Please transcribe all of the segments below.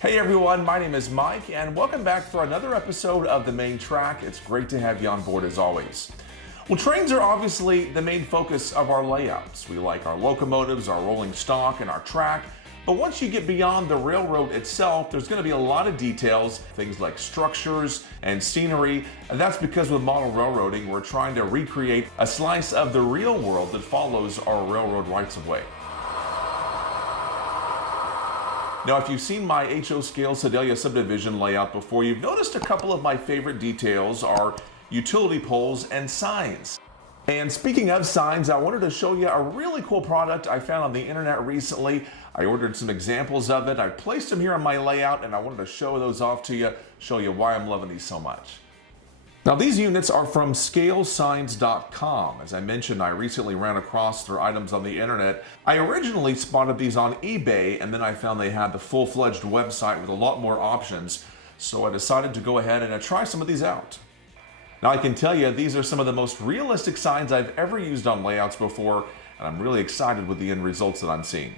Hey everyone, my name is Mike and welcome back for another episode of The Main Track. It's great to have you on board as always. Well, trains are obviously the main focus of our layouts. We like our locomotives, our rolling stock, and our track. But once you get beyond the railroad itself, there's going to be a lot of details, things like structures and scenery. And that's because with model railroading, we're trying to recreate a slice of the real world that follows our railroad rights of way. Now, if you've seen my HO scale Sedalia Subdivision layout before, you've noticed a couple of my favorite details are utility poles and signs. And speaking of signs, I wanted to show you a really cool product I found on the internet recently. I ordered some examples of it. I placed them here on my layout and I wanted to show those off to you, show you why I'm loving these so much. Now, these units are from scalesigns.com. As I mentioned, I recently ran across their items on the internet. I originally spotted these on eBay, and then I found they had the full-fledged website with a lot more options, so I decided to go ahead and try some of these out. Now, I can tell you, these are some of the most realistic signs I've ever used on layouts before, and I'm really excited with the end results that I'm seeing.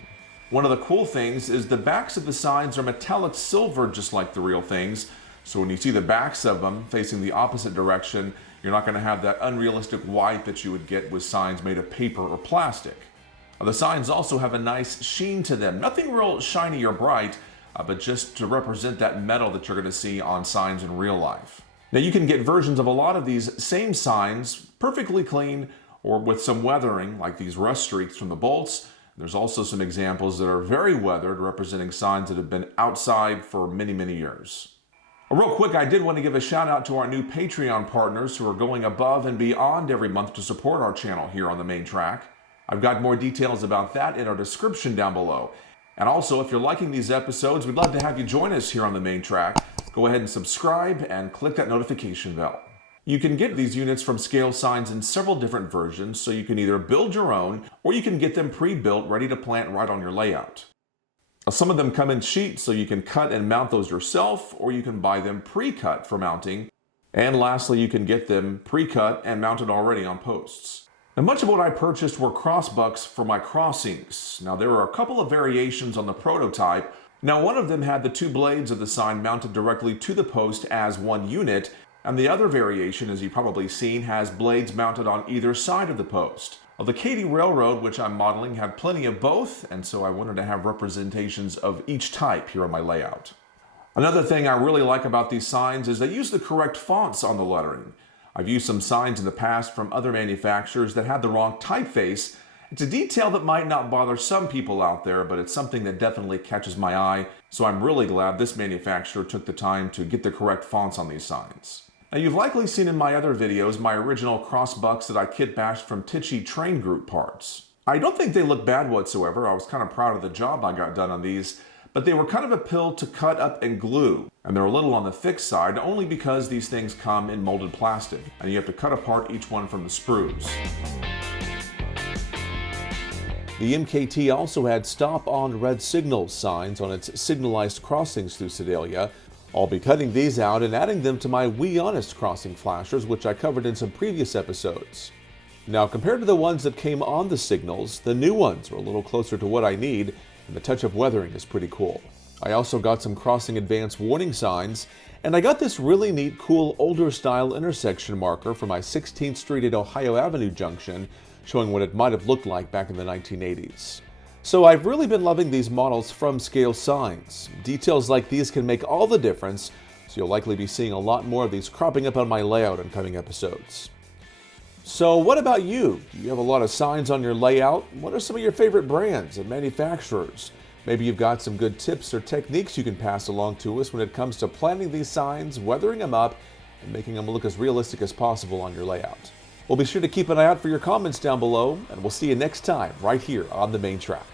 One of the cool things is the backs of the signs are metallic silver, just like the real things. So when you see the backs of them facing the opposite direction, you're not going to have that unrealistic white that you would get with signs made of paper or plastic. The signs also have a nice sheen to them. Nothing real shiny or bright, but just to represent that metal that you're going to see on signs in real life. Now, you can get versions of a lot of these same signs perfectly clean or with some weathering, like these rust streaks from the bolts. There's also some examples that are very weathered, representing signs that have been outside for many, many years. Real quick, I did want to give a shout out to our new Patreon partners who are going above and beyond every month to support our channel here on The Main Track. I've got more details about that in our description down below. And also, if you're liking these episodes, we'd love to have you join us here on The Main Track. Go ahead and subscribe and click that notification bell. You can get these units from Scale Signs in several different versions, so you can either build your own or you can get them pre-built ready to plant right on your layout. Some of them come in sheets, so you can cut and mount those yourself, or you can buy them pre-cut for mounting. And lastly, you can get them pre-cut and mounted already on posts. Now, much of what I purchased were crossbucks for my crossings. Now, there are a couple of variations on the prototype. Now, one of them had the two blades of the sign mounted directly to the post as one unit, and the other variation, as you've probably seen, has blades mounted on either side of the post. Well, the Katy Railroad, which I'm modeling, had plenty of both, and so I wanted to have representations of each type here on my layout. Another thing I really like about these signs is they use the correct fonts on the lettering. I've used some signs in the past from other manufacturers that had the wrong typeface. It's a detail that might not bother some people out there, but it's something that definitely catches my eye, so I'm really glad this manufacturer took the time to get the correct fonts on these signs. Now, you've likely seen in my other videos my original crossbucks that I kit bashed from Tichy Train Group parts. I don't think they look bad whatsoever. I was kind of proud of the job I got done on these, but they were kind of a pill to cut up and glue. And they're a little on the thick side only because these things come in molded plastic, and you have to cut apart each one from the sprues. The M-K-T also had stop on red signal signs on its signalized crossings through Sedalia. I'll be cutting these out and adding them to my We Honest crossing flashers, which I covered in some previous episodes. Now, compared to the ones that came on the signals, the new ones are a little closer to what I need, and the touch of weathering is pretty cool. I also got some crossing advance warning signs, and I got this really neat, cool, older style intersection marker for my 16th Street at Ohio Avenue junction, showing what it might have looked like back in the 1980s. So I've really been loving these models from Scale Signs. Details like these can make all the difference, so you'll likely be seeing a lot more of these cropping up on my layout in coming episodes. So what about you? Do you have a lot of signs on your layout? What are some of your favorite brands and manufacturers? Maybe you've got some good tips or techniques you can pass along to us when it comes to planting these signs, weathering them up, and making them look as realistic as possible on your layout. Well, be sure to keep an eye out for your comments down below, and we'll see you next time right here on The Main Track.